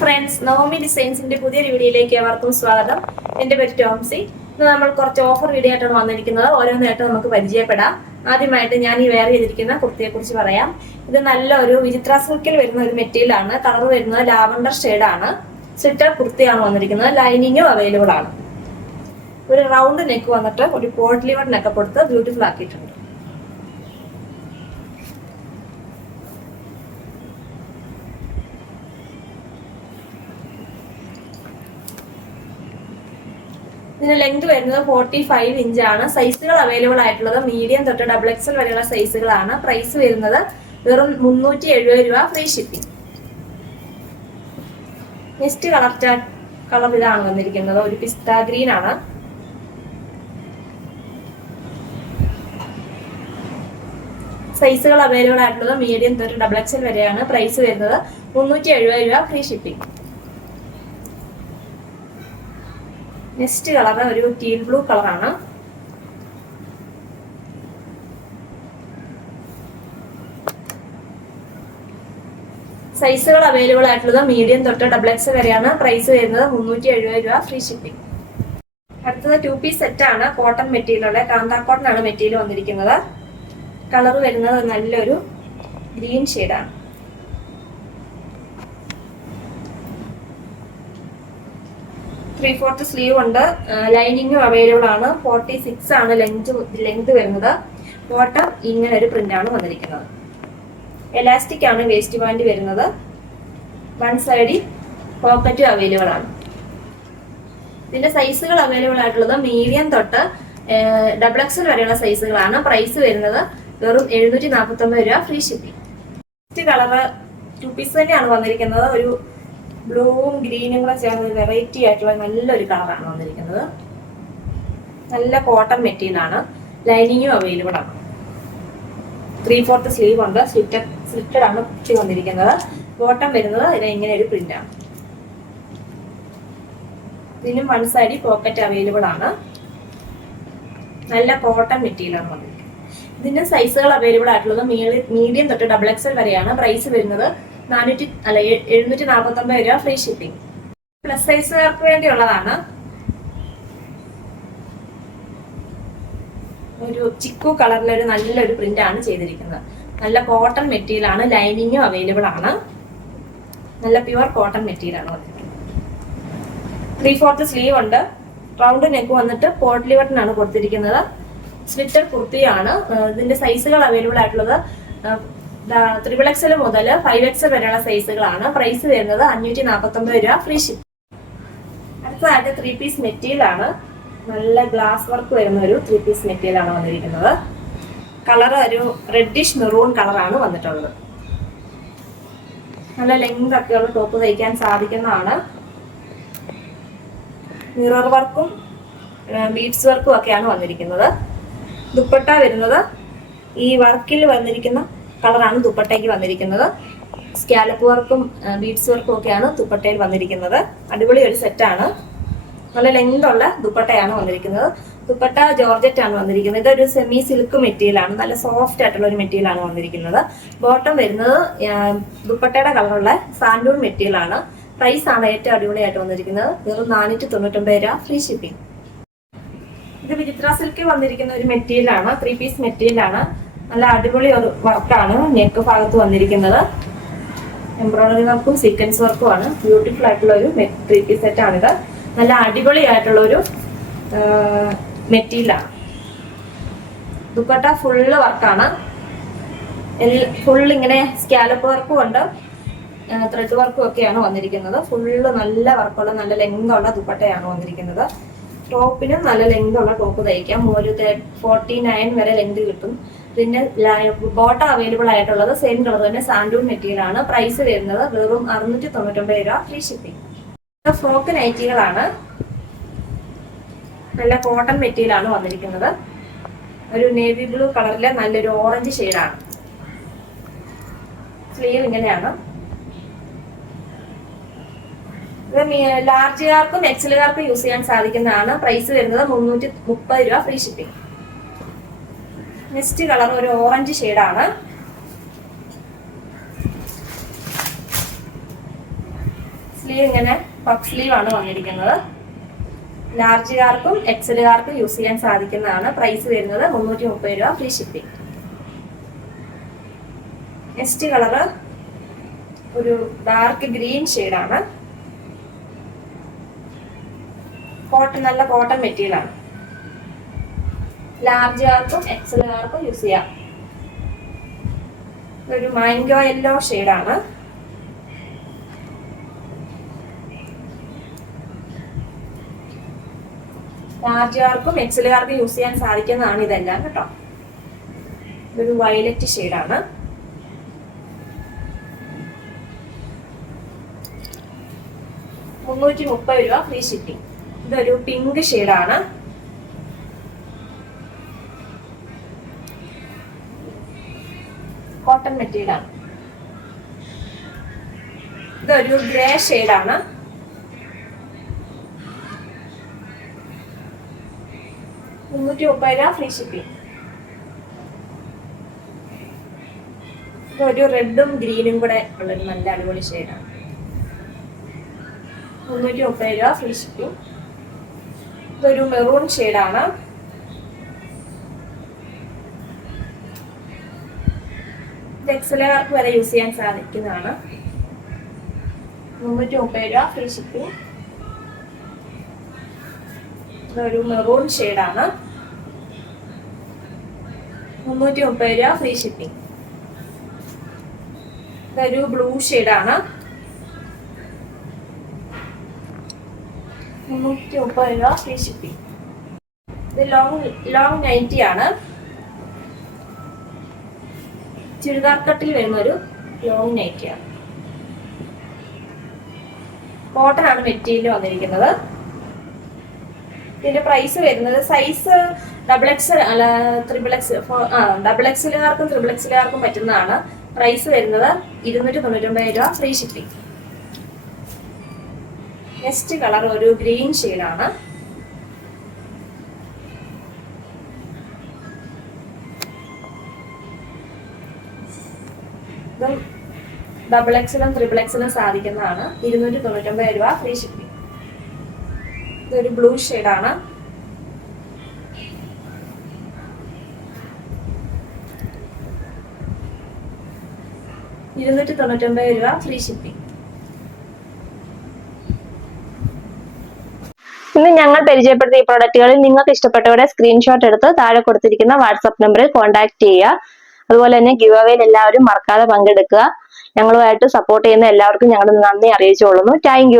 Friends Navami ഡിസൈൻസിന്റെ പുതിയൊരു വീഡിയോയിലേക്ക് ഏവർക്കും സ്വാഗതം. എന്റെ പേര് ടോംസി. ഇന്ന് നമ്മൾ കുറച്ച് ഓഫർ വീഡിയോ ആയിട്ടാണ് വന്നിരിക്കുന്നത്. ഓരോന്നായിട്ട് നമുക്ക് പരിചയപ്പെടാം. ആദ്യമായിട്ട് ഞാൻ ഈ വെയർ ചെയ്തിരിക്കുന്ന കുർത്തിയെ കുറിച്ച് പറയാം. ഇത് നല്ല ഒരു വിചിത്ര സിൽക്കിൽ വരുന്ന ഒരു മെറ്റീരിയൽ ആണ്. കളർ വരുന്നത് ലാവണ്ടർ ആണ്. സ്വിറ്റർ കുർത്തിയാണ് വന്നിരിക്കുന്നത്. ലൈനിങ്ങും അവൈലബിൾ ആണ്. ഒരു റൗണ്ട് നെക്ക് വന്നിട്ട് ഒരു പോർട്ട് ലിവർ നെക്ക് കൊടുത്ത് ബ്യൂട്ടിഫുൾ ആക്കിയിട്ടുണ്ട്. ഇതിന് ലെങ്ത് വരുന്നത് ഫോർട്ടി ഫൈവ് ഇഞ്ച് ആണ്. സൈസുകൾ അവൈലബിൾ ആയിട്ടുള്ളത് മീഡിയം തൊട്ട് ഡബിൾ എക്സൽ വരെയുള്ള സൈസുകളാണ് പ്രൈസ് വരുന്നത് വെറും മുന്നൂറ്റി എഴുപത് രൂപ free shipping next colour chart colour ഇതാണ് വന്നിരിക്കുന്നത്. ഒരു പിസ്ത ഗ്രീൻ ആണ്. സൈസുകൾ അവൈലബിൾ ആയിട്ടുള്ളത് മീഡിയം തൊട്ട് ഡബിൾ എക്സൽ വരെയാണ്. പ്രൈസ് വരുന്നത് മുന്നൂറ്റി എഴുപത് രൂപ ഫ്രീ ഷിപ്പിംഗ് നെക്സ്റ്റ് കളർ ഒരു ടീൽ ബ്ലൂ കളറാണ് സൈസുകൾ അവൈലബിൾ ആയിട്ടുള്ളത് മീഡിയം തൊട്ട് ഡബിൾ എക്സ് വരെയാണ്. പ്രൈസ് വരുന്നത് മുന്നൂറ്റി എഴുപത് രൂപ ഫ്രീ ഷിപ്പിംഗ് അടുത്തത് ടു പീസ് സെറ്റ് ആണ്. കോട്ടൺ മെറ്റീരിയലുള്ള കാന്താ കോട്ടൺ ആണ് മെറ്റീരിയൽ വന്നിരിക്കുന്നത്. കളർ വരുന്നത് നല്ലൊരു ഗ്രീൻ ഷെയ്ഡാണ് ത്രീ ഫോർത്ത് സ്ലീവ് ഉണ്ട് ലൈനിങ്ങും അവൈലബിൾ ആണ്. ഫോർട്ടി സിക്സ് ആണ് ലെങ്ത് ലെങ്ത് വരുന്നത്. ബോട്ടം ഇങ്ങനെ ഒരു പ്രിന്റ് ആണ് വന്നിരിക്കുന്നത്. എലാസ്റ്റിക് ആണ് വേസ്റ്റ് ബാൻഡ് വരുന്നത്. വൺ സൈഡിൽ പോക്കറ്റും അവൈലബിൾ ആണ്. ഇതിന്റെ സൈസുകൾ അവൈലബിൾ ആയിട്ടുള്ളത് മീഡിയം തൊട്ട് ഡബിൾ എക്സൽ വരെയുള്ള സൈസുകളാണ് പ്രൈസ് വരുന്നത് വെറും എഴുന്നൂറ്റി നാൽപ്പത്തി ഒമ്പത് രൂപ free shipping colour two piece തന്നെയാണ് വന്നിരിക്കുന്നത്. ഒരു ബ്ലൂവും ഗ്രീനും കൂടെ ചേർന്ന് വെറൈറ്റി ആയിട്ടുള്ള നല്ലൊരു കളറാണ് വന്നിരിക്കുന്നത്. നല്ല കോട്ടൺ മെറ്റീരിയൽ ആണ്. ലൈനിങ്ങും അവൈലബിൾ ആണ്. ത്രീ ഫോർത്ത് സ്ലീവ് ഉണ്ട്. സ്ലിറ്റഡ് സ്ലിറ്റഡ് ആണ് കുച്ചി വന്നിരിക്കുന്നത്. ബോട്ടം വരുന്നത് ഇത് ഇങ്ങനെ ഒരു പ്രിന്റ് ആണ്. ഇതിനും വൺ സൈഡ് പോക്കറ്റ് അവൈലബിൾ ആണ്. നല്ല കോട്ടൺ മെറ്റീരിയൽ ആണ് വന്നിരിക്കുന്നത്. ഇതിന്റെ സൈസുകൾ അവൈലബിൾ ആയിട്ടുള്ളത് മീഡിയം തൊട്ട് ഡബിൾ എക്സൽ വരെയാണ്. പ്രൈസ് വരുന്നത് നാനൂറ്റി അല്ല എഴുന്നൂറ്റി നാൽപ്പത്തി ഒമ്പത് രൂപ ഫ്രീ ഷിപ്പിംഗ് പ്ലസ് സൈസുകാർക്ക് വേണ്ടിയുള്ളതാണ്. ഒരു ചിക്കു കളറിലൊരു നല്ലൊരു പ്രിന്റ് ആണ് ചെയ്തിരിക്കുന്നത്. നല്ല കോട്ടൺ മെറ്റീരിയൽ ആണ് ലൈനിങ്ങും അവൈലബിൾ ആണ്. നല്ല പ്യുവർ കോട്ടൺ മെറ്റീരിയൽ ആണ് ത്രീ ഫോർത്ത് സ്ലീവ് ഉണ്ട്. റൗണ്ട് നെക്ക് വന്നിട്ട് പോർട്ട് ലിവട്ടിനാണ് കൊടുത്തിരിക്കുന്നത്. സ്ലിറ്റർ കുർത്തിയാണ്. ഇതിന്റെ സൈസുകൾ അവൈലബിൾ ആയിട്ടുള്ളത്. ത്രിബിൾ എക്സൽ മുതൽ ഫൈവ് എക്സൽ വരെയുള്ള സൈസുകളാണ് പ്രൈസ് വരുന്നത് അഞ്ഞൂറ്റി നാൽപ്പത്തി ഒമ്പത് രൂപ ഫ്രീ ഷിപ്പ് അടുത്തതായിട്ട് ത്രീ പീസ് മെറ്റീരിയൽ ആണ്. നല്ല ഗ്ലാസ് വർക്ക് വരുന്ന ഒരു ത്രീ പീസ് മെറ്റീരിയൽ ആണ് വന്നിരിക്കുന്നത്. കളർ ഒരു റെഡിഷ് മെറൂൺ കളറാണ് വന്നിട്ടുള്ളത്. നല്ല ലെങ്ത് ഒക്കെയുള്ള ടോപ്പ് തയ്ക്കാൻ സാധിക്കുന്നതാണ്. മിറർ വർക്കും ബീഡ്സ് വർക്കും ഒക്കെയാണ് വന്നിരിക്കുന്നത്. ദുപ്പട്ട വരുന്നത്. ഈ വർക്കിൽ വന്നിരിക്കുന്ന കളറാണ് ദുപ്പട്ടയ്ക്ക് വന്നിരിക്കുന്നത്. സ്കാലപ്പ് വർക്കും ബീഡ്സ് വർക്കും ഒക്കെയാണ് ദുപ്പട്ടയിൽ വന്നിരിക്കുന്നത്. അടിപൊളി ഒരു സെറ്റാണ് നല്ല ലെങ്ത് ഉള്ള ദുപ്പട്ടയാണ് വന്നിരിക്കുന്നത്. ദുപ്പട്ട ജോർജറ്റ് ആണ് വന്നിരിക്കുന്നത്. ഇതൊരു സെമി സിൽക്ക് മെറ്റീരിയലാണ് നല്ല സോഫ്റ്റ് ആയിട്ടുള്ള ഒരു മെറ്റീരിയലാണ് വന്നിരിക്കുന്നത്. ബോട്ടം വരുന്നത് ദുപ്പട്ടയുടെ കളറുള്ള സാൻഡൂൺ മെറ്റീരിയലാണ് പ്രൈസ് ആണ്. ഏറ്റവും അടിപൊളിയായിട്ട് വന്നിരിക്കുന്നത്. വെറും നാനൂറ്റി തൊണ്ണൂറ്റൊമ്പത് രൂപ. ഫ്രീ ഷിപ്പിംഗ് ഇത് വിചിത്ര സിൽക്ക് വന്നിരിക്കുന്ന ഒരു മെറ്റീരിയലാണ് ത്രീ പീസ് മെറ്റീരിയൽ ആണ്. നല്ല അടിപൊളി ഒരു വർക്കാണ്. നെക്ക് ഭാഗത്ത് വന്നിരിക്കുന്നത്. എംബ്രോയിഡറി വർക്കും സീക്വൻസ് വർക്കും ആണ്. ബ്യൂട്ടിഫുൾ ആയിട്ടുള്ള ഒരു ത്രീ പീസ് സെറ്റ് ആണിത്. നല്ല അടിപൊളി ആയിട്ടുള്ള ഒരു മെറ്റീരിയലാണ് ദുപ്പട്ട ഫുള്ള് വർക്കാണ് ഫുള്ള് ഇങ്ങനെ സ്കാലപ്പ് വർക്കും ഉണ്ട്. ത്രെഡ് വർക്കും ഒക്കെയാണ് വന്നിരിക്കുന്നത്. ഫുള്ള് നല്ല വർക്കുള്ള നല്ല ലെങ്ത് ഉള്ള ദുപ്പട്ടയാണ് വന്നിരിക്കുന്നത്. ടോപ്പിനും നല്ല ലെങ്ത് ഉള്ള ടോപ്പ് തയ്ക്കാം. ഒരു ഫോർട്ടി നയൻ വരെ ലെങ്ത് കിട്ടും. പിന്നെ ബോട്ട അവൈലബിൾ ആയിട്ടുള്ളത് സെയിം കളർ തന്നെ സാൻഡൂൺ മെറ്റീരിയൽ ആണ്. പ്രൈസ് വരുന്നത് വെറും അറുന്നൂറ്റി തൊണ്ണൂറ്റൊമ്പത് രൂപ ഫ്രീ ഷിപ്പിംഗ് ഫ്രോക്ക് നൈറ്റികളാണ് നല്ല കോട്ടൺ മെറ്റീരിയൽ ആണ് വന്നിരിക്കുന്നത്. ഒരു നേവി ബ്ലൂ കളറിലെ നല്ലൊരു ഓറഞ്ച് ഷെയ്ഡാണ് സ്ലീവ് ഇങ്ങനെയാണ്. ലാർജുകാർക്കും എക്സലുകാർക്കും യൂസ് ചെയ്യാൻ സാധിക്കുന്നതാണ്. പ്രൈസ് വരുന്നത് മുന്നൂറ്റി മുപ്പത് രൂപ ഫ്രീ ഷിപ്പിംഗ് നെക്സ്റ്റ് കളർ ഒരു ഓറഞ്ച് ഷെയ്ഡാണ് സ്ലീവ് ഇങ്ങനെ പഫ് സ്ലീവ് ആണ് വന്നിരിക്കുന്നത്. ലാർജുകാർക്കും എക്സലുകാർക്കും യൂസ് ചെയ്യാൻ സാധിക്കുന്നതാണ്. പ്രൈസ് വരുന്നത് മുന്നൂറ്റി മുപ്പത് രൂപ ഫ്രീ ഷിപ്പിംഗ് നെക്സ്റ്റ് കളറ് ഒരു ഡാർക്ക് ഗ്രീൻ ഷെയ്ഡാണ് കോട്ടൺ നല്ല കോട്ടൺ മെറ്റീരിയൽ ആണ്. ലാർജുകാർക്കും എക്സലുകാർക്കും യൂസ് ചെയ്യാം. ഒരു മാംഗോ യെല്ലോ ഷെയ്ഡാണ് ലാർജുകാർക്കും എക്സലുകാർക്കും യൂസ് ചെയ്യാൻ സാധിക്കുന്നതാണ് ഇതെല്ലാം കേട്ടോ. ഇതൊരു വയലറ്റ് ഷെയ്ഡാണ് മുന്നൂറ്റി മുപ്പത് രൂപ ഫ്രീ ഷിപ്പിംഗ് ഇതൊരു പിങ്ക് ഷെയ്ഡാണ് കോട്ടൺ മെറ്റീരിയൽ ആണ്. ഇതൊരു ഗ്രേ ഷെയ്ഡാണ് മുന്നൂറ്റി മുപ്പത് രൂപ ഫ്രീ ഷിപ്പിംഗ് ഇതൊരു റെഡും ഗ്രീനും കൂടെ ഉള്ളൊരു നല്ല അടിപൊളി ഷെയ്ഡാണ് മുന്നൂറ്റി മുപ്പത് രൂപ ഫ്രീ ഷിപ്പിംഗ് ഇതൊരു മെറൂൺ ഷെയ്ഡാണ് എക്സലുകാർക്ക് വരെ യൂസ് ചെയ്യാൻ സാധിക്കുന്നതാണ്. മുന്നൂറ്റി മുപ്പത് രൂപ ഫ്രീ ഷിപ്പിംഗ് ഇതൊരു മെറൂൺ ഷെയ്ഡാണ് മുന്നൂറ്റി മുപ്പത് രൂപ ഫ്രീ ഷിപ്പിംഗ് ഇതൊരു ബ്ലൂ ഷെയ്ഡാണ് മുന്നൂറ്റി മുപ്പത് രൂപ ഫ്രീ ഷിപ്പിംഗ് ഇത് ലോങ് ലോങ് നൈറ്റി ആണ്. ചുരിദാർ കട്ടിൽ വരുന്ന ഒരു ലോങ് നൈറ്റി ആണ്. കോട്ടൺ ആണ് മെറ്റീരിയൽ വന്നിരിക്കുന്നത്. ഇതിന്റെ പ്രൈസ് വരുന്നത് സൈസ് ഡബിൾ എക്സ് അല്ല ത്രിബിൾ എക്സ് ഡബിൾ എക്സിലുകാർക്കും ത്രിബിൾ എക്സിലുകാർക്കും പറ്റുന്നതാണ്. പ്രൈസ് വരുന്നത് ഇരുന്നൂറ്റി തൊണ്ണൂറ്റൊമ്പത് രൂപ ഫ്രീ ഷിപ്പിംഗ് നെക്സ്റ്റ് കളർ ഒരു ഗ്രീൻ ഷെയ്ഡാണ് ഇതും ഡബിൾ എക്സിലും ത്രിബിൾ എക്സിലും സാധിക്കുന്നതാണ്. ഇരുന്നൂറ്റി തൊണ്ണൂറ്റൊമ്പത് രൂപ ഫ്രീ ഷിപ്പിംഗ് ഇതൊരു ബ്ലൂ ഷെയ്ഡാണ് ഇരുന്നൂറ്റി തൊണ്ണൂറ്റൊമ്പത് രൂപ ഫ്രീ ഷിപ്പിംഗ് ഇന്ന് ഞങ്ങൾ പരിചയപ്പെടുത്തിയ ഈ പ്രോഡക്റ്റുകളിൽ നിങ്ങൾക്ക് ഇഷ്ടപ്പെട്ടവരുടെ സ്ക്രീൻഷോട്ട് എടുത്ത് താഴെ കൊടുത്തിരിക്കുന്ന വാട്സാപ്പ് നമ്പറിൽ കോൺടാക്ട് ചെയ്യുക. അതുപോലെ തന്നെ ഗിവ് അവേയിൽ എല്ലാവരും മറക്കാതെ പങ്കെടുക്കുക. ഞങ്ങളുമായിട്ട് സപ്പോർട്ട് ചെയ്യുന്ന എല്ലാവർക്കും ഞങ്ങൾ നന്ദി അറിയിച്ചുകൊള്ളുന്നു. താങ്ക്